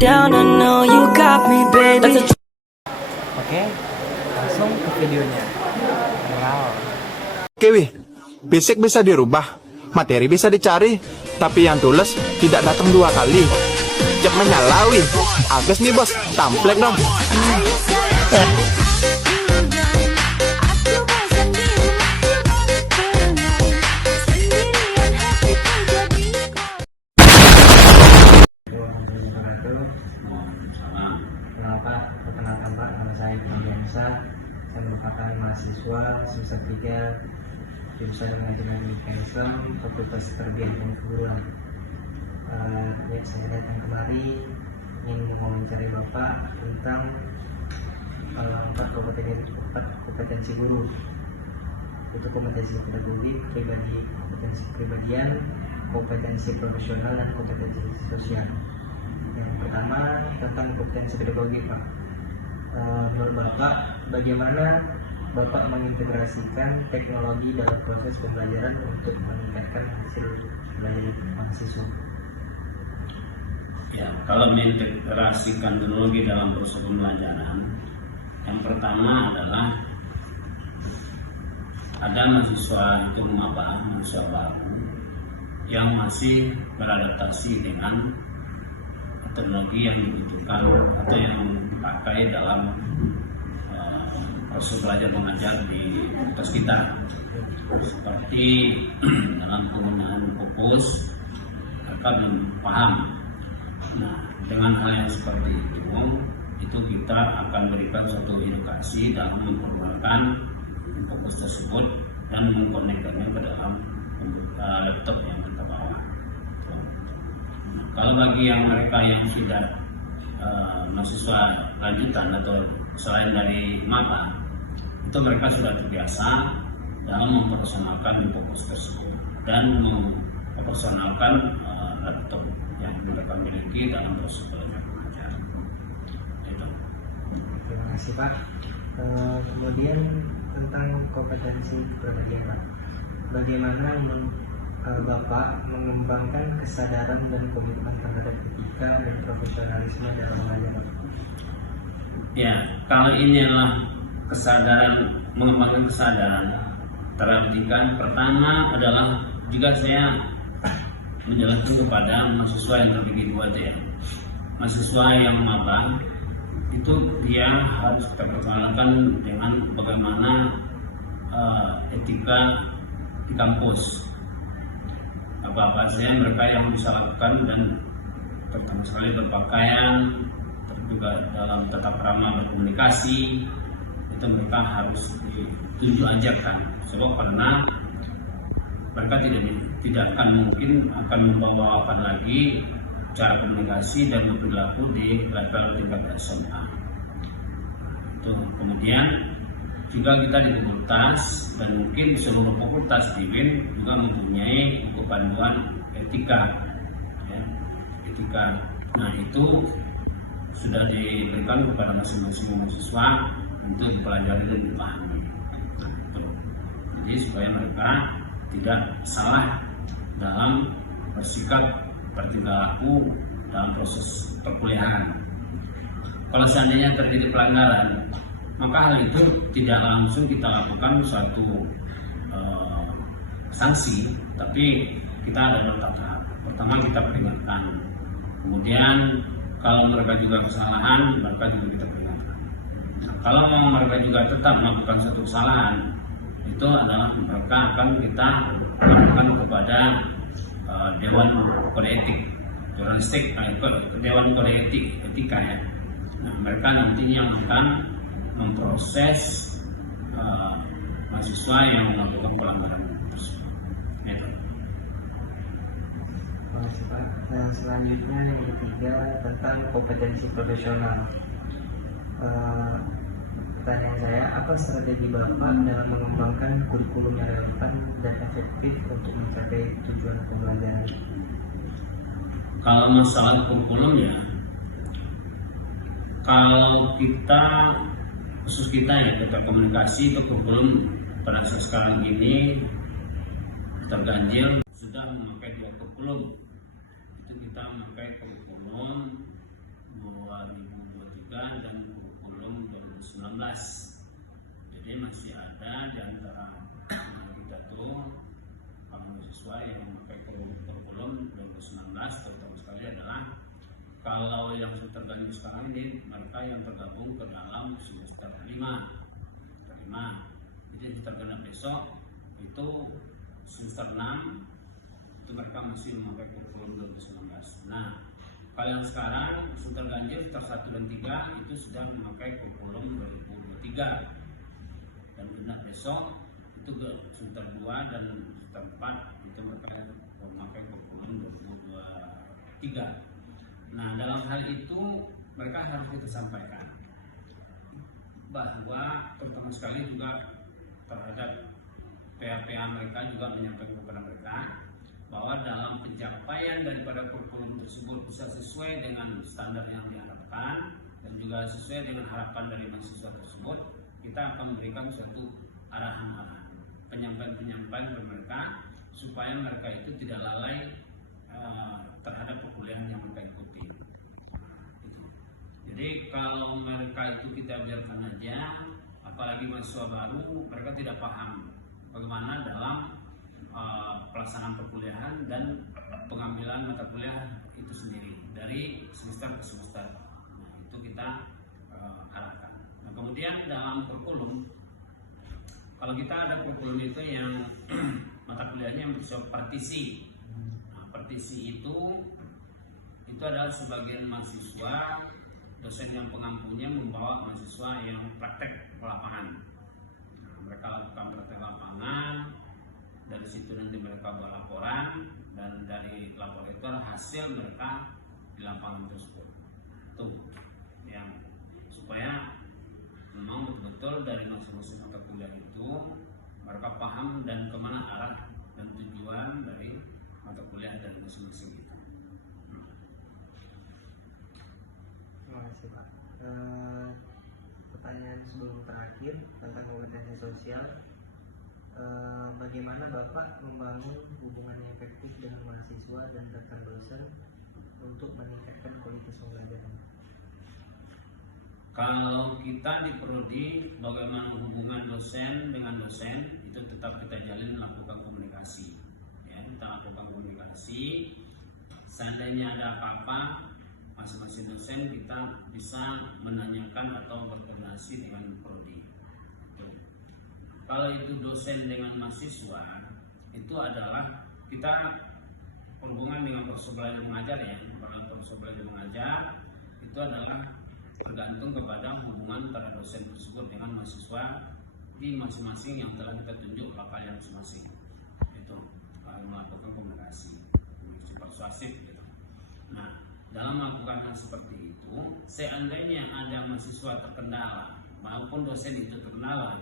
down, I know you got me, baby. Oke, langsung ke videonya. Wow. Oke wih, fisik bisa dirubah, materi bisa dicari, tapi yang tulus tidak datang 2 kali. Cep menyala wih, Agus nih bos, tamplek dong. Kenapa? Perkenalkan Pak, nama saya Ibrahim Bangsa. Saya merupakan mahasiswa semester 3 jurusan Manajemen Islam, Fakultas Tarbiyah dan Keguruan. Saya datang kemari ingin mewawancari Bapak tentang 4 kompetensi guru. Itu kompetensi pedagogik, kompetensi kepribadian, kompetensi profesional, dan kompetensi sosial. Yang pertama tentang kompetensi pedagogik, Pak. Menurut Bapak, bagaimana Bapak mengintegrasikan teknologi dalam proses pembelajaran untuk meningkatkan hasil belajar mahasiswa? Ya, kalau mengintegrasikan teknologi dalam proses pembelajaran, yang pertama adalah ada mahasiswa itu mahasiswa baru yang masih beradaptasi dengan teknologi yang dibutuhkan atau yang dipakai dalam proses belajar mengajar di fakultas kita, seperti dalam penggunaan fokus mereka belum paham. Nah, dengan hal yang seperti itu kita akan berikan suatu edukasi dalam memperkenalkan fokus tersebut dan mengkonekkannya ke dalam laptop yang kita bawa. Kalau bagi yang mereka yang sudah mahasiswa lanjutan atau selain dari maba, itu mereka sudah terbiasa dalam mempersonalkan fokus tersebut dan mempersonalkan laptop yang mereka miliki dalam proses belajar mengajar. Terima kasih, Pak. Kemudian tentang kompetensi kepribadian, Pak. Bagaimana Bapak mengembangkan kesadaran dan komitmen terhadap etika dan profesionalisme dalam mengajar? Ya, kalau ini adalah kesadaran, mengembangkan kesadaran terhadap etika, pertama adalah juga saya menjelaskan kepada mahasiswa yang terbagi 2 ya. Mahasiswa yang maba itu dia harus kita perkenalkan dengan bagaimana etika di kampus. Apa-apa saja mereka yang bisa lakukan, dan pertama sekali berpakaian, juga dalam tata krama berkomunikasi, itu mereka harus ditunjuk ajarkan. Sebab karena mereka tidak akan mungkin akan membawakan lagi cara komunikasi dan berperilaku di level tingkat SMA. Itu kemudian juga kita di fakultas dan mungkin seluruh fakultas di BIN juga mempunyai buku panduan etika, ya, etika. Nah, itu sudah diberikan kepada masing-masing mahasiswa untuk dipelajari dan dipahami. Jadi supaya mereka tidak salah dalam bersikap bertingkah laku dalam proses perkuliahan. Kalau seandainya terjadi pelanggaran, maka hal itu tidak langsung kita lakukan suatu sanksi, tapi kita ada tahap. Pertama kita peringatkan, kemudian kalau mereka juga kesalahan, mereka juga kita peringatkan. Kalau mereka juga tetap melakukan satu kesalahan, itu adalah mereka akan kita lakukan kepada Dewan Kode Etik, jurnalistik, Dewan Kode Etik, etika ya. Nah, mereka nantinya akan memproses mahasiswa yang melakukan pelanggaran tersebut. Ya. Nah, selanjutnya yang ketiga tentang kompetensi profesional. Pertanyaan saya, apa strategi Bapak dalam mengembangkan kurikulum yang relevan dan efektif untuk mencapai tujuan pembelajaran? Kalau masalah kurikulum ya, kalau kita khusus kita ya kita komunikasi itu kurikulum pada saat sekarang ini terganjil sudah memakai 2 kurikulum. Itu kita memakai kurikulum 2023 dan kurikulum 2019. Jadi masih ada di antara kita tuh para mahasiswa yang memakai kurikulum 2019, terutama sekali adalah kalau yang tergabung sekarang ini mereka yang tergabung ke dalam semester 5. Jadi tergenap besok itu semester 6 itu mereka masih memakai kurikulum 2019. Nah, kalian sekarang semester ganjil semester 1 dan 3 itu sudah memakai kurikulum 2023. Dan genap besok itu ke semester 2 dan semester 4 itu mereka memakai kurikulum 2023. Nah, dalam hal itu mereka harus kita sampaikan bahwa terutama sekali juga terhadap PA-PA mereka juga menyampaikan kepada mereka bahwa dalam pencapaian daripada kurikulum tersebut bisa sesuai dengan standar yang diharapkan dan juga sesuai dengan harapan dari mahasiswa tersebut, kita akan memberikan suatu arahan-arahan, penyampaian-penyampaian kepada mereka supaya mereka itu tidak lalai terhadap perkuliahan yang mereka ikuti. Jadi kalau mereka itu kita biarkan aja, apalagi mahasiswa baru, mereka tidak paham bagaimana dalam pelaksanaan perkuliahan dan pengambilan mata kuliah itu sendiri dari semester ke semester. Nah, itu kita arahkan. Nah, kemudian dalam kurikulum, kalau kita ada kurikulum itu yang mata kuliahnya yang bersifat partisi. Partisi itu adalah sebagian mahasiswa, dosen yang pengampunya membawa mahasiswa yang praktek ke lapangan. Nah, mereka lakukan praktek lapangan, dari situ nanti mereka buat laporan, dan dari laporan itu hasil mereka di lapangan tersebut. Itu yang supaya memang betul-betul dari masing-masing mata kuliah itu mereka paham dan kemana arah dan tujuan dari mata kuliah dari masing-masing itu. Terima kasih Pak. Pertanyaan sebelum terakhir tentang kompetensi sosial. Bagaimana Bapak membangun hubungan yang efektif dengan mahasiswa dan rekan dosen untuk meningkatkan kualitas pembelajaran? Kalau kita di Prodi, bagaimana hubungan dosen dengan dosen itu tetap kita jalin melakukan komunikasi. Ya, kita lakukan komunikasi. Seandainya ada apa-apa, masing-masing dosen kita bisa menanyakan atau berkoordinasi dengan Prodi. Kalau itu dosen dengan mahasiswa, itu adalah kita hubungan dengan proses belajar mengajar ya. Kalau proses belajar mengajar itu adalah tergantung kepada hubungan antara dosen tersebut dengan mahasiswa di masing-masing yang telah kita tunjuk lokalnya masing-masing. Itu melakukan komunikasi persuasif gitu. Nah, dalam melakukan hal seperti itu, seandainya ada mahasiswa terkendala maupun dosen itu terkendala,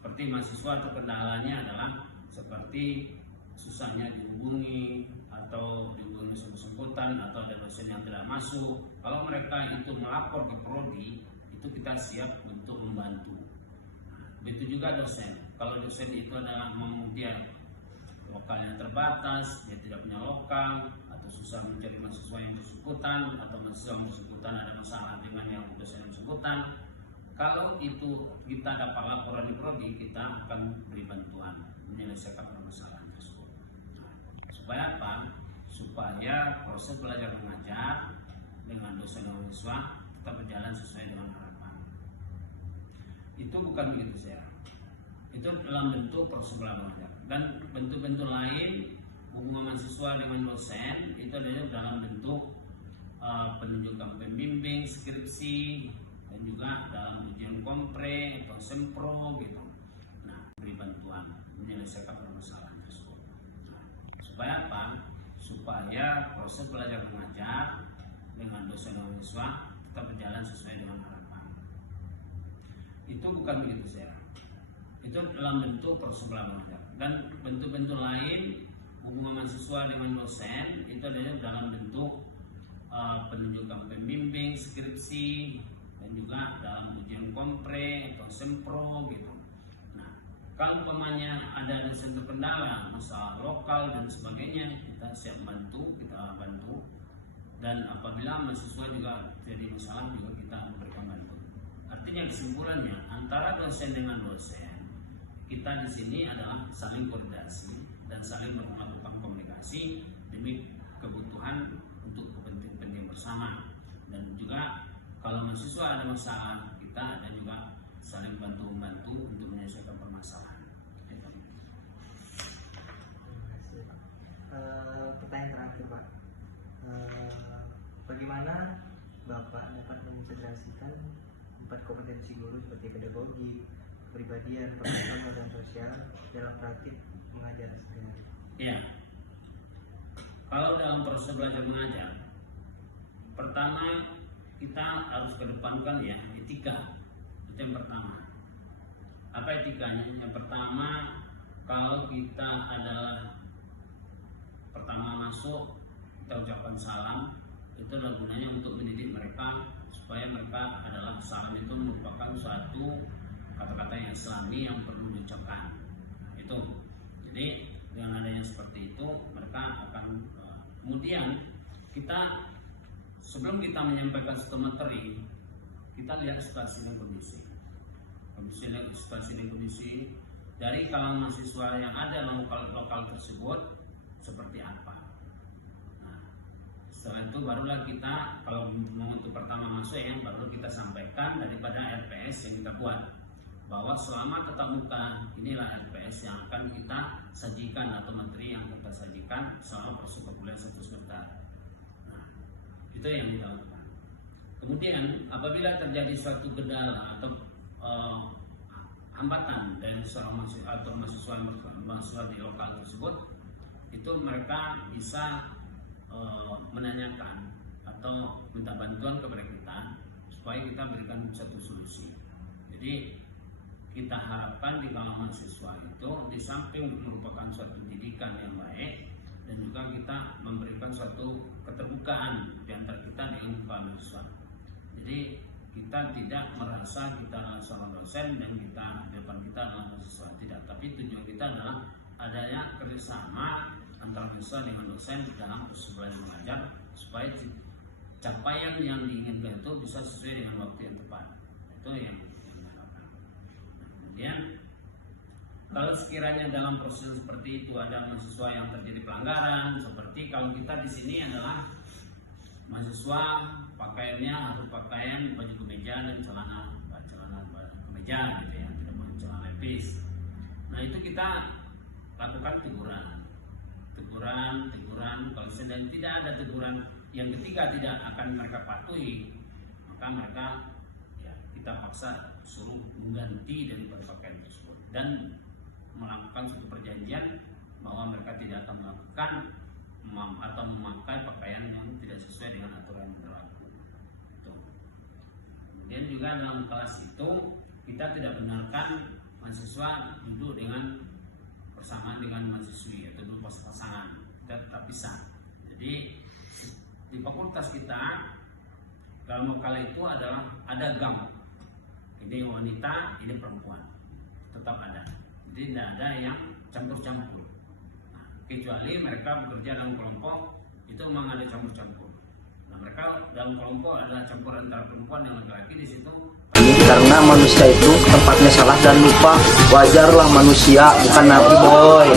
seperti mahasiswa terkendalanya adalah seperti susahnya dihubungi atau dihubungi bersangkutan atau ada dosen yang tidak masuk, kalau mereka itu melapor ke Prodi, itu kita siap untuk membantu. Begitu juga dosen, kalau dosen itu adalah dia lokalnya terbatas, dia tidak punya lokal, atau susah mencari mahasiswa yang bersangkutan, atau mahasiswa bersangkutan ada masalah dengan yang dosen bersangkutan. Kalau itu kita dapat laporan di Prodi, kita akan beri bantuan menyelesaikan permasalahan tersebut. Supaya apa? Supaya proses belajar mengajar dengan dosen dan mahasiswa tetap berjalan sesuai dengan harapan. Itu bukan begitu saya. Itu dalam bentuk proses belajar mengajar. Dan bentuk-bentuk lain hubungan mahasiswa dengan dosen itu adalah dalam bentuk penunjukan pembimbing, skripsi, dan juga dalam ujian kompre atau sempro gitu. Nah, beri bantuan menyelesaikan permasalahan tersebut. Nah, supaya apa? Supaya proses belajar mengajar dengan dosen dan mahasiswa tetap berjalan sesuai dengan harapan. Itu bukan begitu saya. Itu dalam bentuk proses belajar mengajar. Dan bentuk-bentuk lain hubungan mahasiswa dengan dosen itu adalah dalam bentuk penunjukan pembimbing, skripsi, dan juga dalam ujian kompre atau sempro gitu. Nah, kalau umpamanya ada dosen terkendala, masalah lokal dan sebagainya, kita siap bantu, kita bantu dan apabila mahasiswa juga jadi masalah juga kita memberikan bantuan. Artinya kesimpulannya antara dosen dengan dosen kita di sini adalah saling koordinasi dan saling melakukan komunikasi demi kebutuhan untuk kepentingan bersama, dan juga kalau mahasiswa ada masalah kita ada juga saling bantu membantu untuk menyelesaikan permasalahan. Pertanyaan terakhir Pak, bagaimana Bapak dapat mengintegrasikan 4 kompetensi guru seperti pedagogi, kepribadian, profesional, dan sosial dalam praktik mengajar SDM? Ya, kalau dalam proses belajar mengajar, pertama kita harus kedepankan ya etika, itu yang pertama. Apa etikanya? Yang pertama, kalau kita adalah pertama masuk kita ucapkan salam, itu adalah gunanya untuk mendidik mereka supaya mereka adalah salam itu merupakan suatu kata-kata yang islami yang perlu diucapkan. Itu jadi dengan adanya seperti itu mereka akan kemudian kita sebelum kita menyampaikan satu materi kita lihat situasi dan kondisi dari kalangan mahasiswa yang ada dalam lokal tersebut seperti apa. Nah, setelah itu barulah kita kalau mau untuk pertama masuk ya baru kita sampaikan daripada RPS yang kita buat bahwa selama tatap muka inilah RPS yang akan kita sajikan atau materi yang kita sajikan selama proses kuliah 1 semester. Nah, itu yang kita lakukan. Kemudian apabila terjadi suatu kendala atau hambatan dari seorang mahasiswa di lokal tersebut, itu mereka bisa menanyakan atau minta bantuan kepada kita supaya kita berikan satu solusi. Jadi kita harapkan di kalangan mahasiswa itu di samping merupakan suatu pendidikan yang baik dan juga kita memberikan suatu keterbukaan di antara kita dengan para mahasiswa. Jadi kita tidak merasa kita adalah seorang dosen dan kita depan kita adalah mahasiswa, tidak, tapi tujuan kita adalah adanya kerjasama antara mahasiswa dengan dosen dalam proses belajar mengajar supaya capaian yang diinginkan itu bisa sesuai dengan waktu yang tepat. Itu yang diharapkan. Kemudian kalau sekiranya dalam proses seperti itu ada mahasiswa yang terjadi pelanggaran, seperti kalau kita di sini adalah mahasiswa pakaiannya atau pakaian baju kemeja dan celana kemeja gitu ya, tidak mau celana lepis. Nah itu kita lakukan teguran kalau sedang tidak ada teguran yang ketiga tidak akan mereka patuhi, maka mereka ya, kita paksa suruh mengganti dari pakaian tersebut dan melakukan suatu perjanjian bahwa mereka tidak akan melakukan atau memakai pakaian yang tidak sesuai dengan aturan yang berlaku. Kemudian juga dalam kelas itu kita tidak benarkan mahasiswa duduk bersama dengan mahasiswi atau duduk pasangan, kita tetap pisah. Jadi di fakultas kita dalam lokal itu ada gang, ini wanita, ini perempuan, tetap ada. Jadi tidak ada yang campur-campur. Nah, kecuali mereka bekerja dalam kelompok itu memang ada campur-campur. Nah, mereka dalam kelompok adalah campur antara perempuan dan laki-laki di situ. Karena manusia itu tempatnya salah dan lupa, wajarlah manusia bukan nabi boy.